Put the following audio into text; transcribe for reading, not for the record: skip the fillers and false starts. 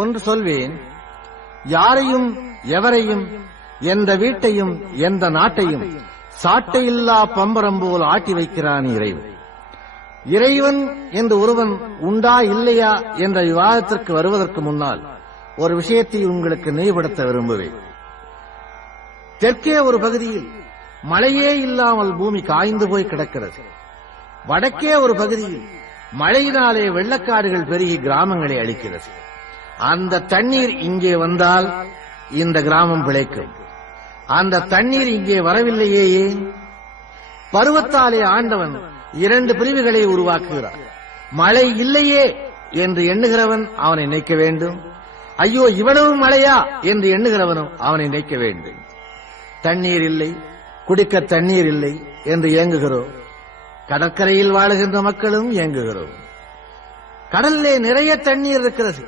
ஒன்று சொல்வேன், யாரையும் எவரையும் எந்த வீட்டையும் எந்த நாட்டையும் சாட்டையில்லா பம்பரம் போல் ஆட்டி வைக்கிறான் இறைவன். இறைவன் என்று ஒருவன் உண்டா இல்லையா என்ற விவாதத்திற்கு வருவதற்கு முன்னால் ஒரு விஷயத்தை உங்களுக்கு நினைவுபடுத்த விரும்புவேன். தெற்கே ஒரு பகுதியில் மழையே இல்லாமல் பூமி காய்ந்து போய் கிடக்கிறது. வடக்கே ஒரு பகுதியில் மழையினாலே வெள்ளக்காடுகள் பெருகி கிராமங்களை அழிக்கிறது. அந்த தண்ணீர் இங்கே வந்தால் இந்த கிராமம் பிழைக்கும். அந்த தண்ணீர் இங்கே வரவில்லையே ஏன்? பருவத்தாலே ஆண்டவன் இரண்டு பிரிவுகளை உருவாக்குகிறார். மழை இல்லையே என்று எண்ணுகிறவன் அவனை நினைக்க வேண்டும். ஐயோ இவ்வளவு மழையா என்று எண்ணுகிறவனும் அவனை நினைக்க வேண்டும். தண்ணீர் இல்லை, குடிக்க தண்ணீர் இல்லை என்று ஏங்குகிறோம். கடற்கரையில் வாழுகின்ற மக்களும் ஏங்குகிறோம். கடலிலே நிறைய தண்ணீர் இருக்கிறது.